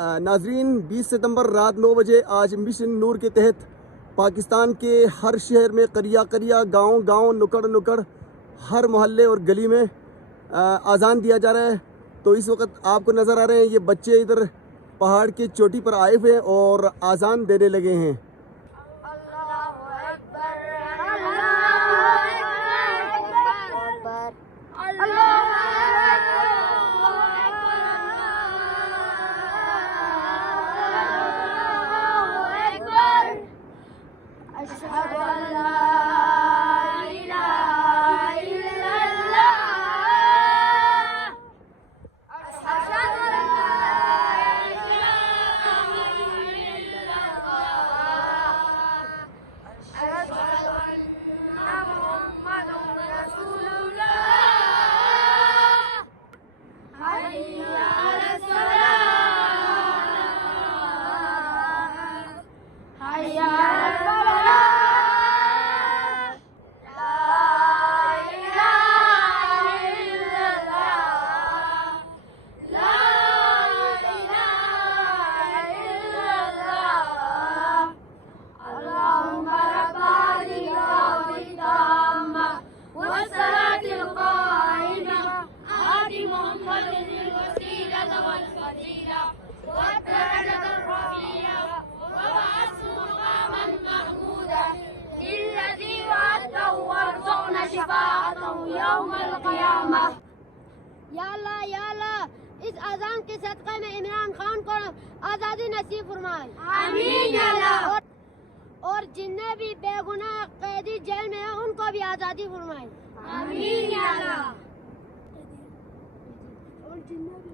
नाजरीन, 20 सितंबर रात 9 बजे आज मिशन नूर के तहत पाकिस्तान के हर शहर में, करिया करिया, गांव गांव, नुकड़ नुकड़, हर मोहल्ले और गली में आज़ान दिया जा रहा है। तो इस वक्त आपको नज़र आ रहे हैं ये बच्चे इधर पहाड़ की चोटी पर आए हुए हैं और आज़ान देने लगे हैं। या अल्लाह, इस अजान के सदक़े में इमरान खान को आज़ादी नसीब फरमाए। आमीन या अल्लाह। और जिन्हें भी बेगुनाह कैदी जेल में है उनको भी आज़ादी फरमाए। आमीन या अल्लाह। और जिन्हें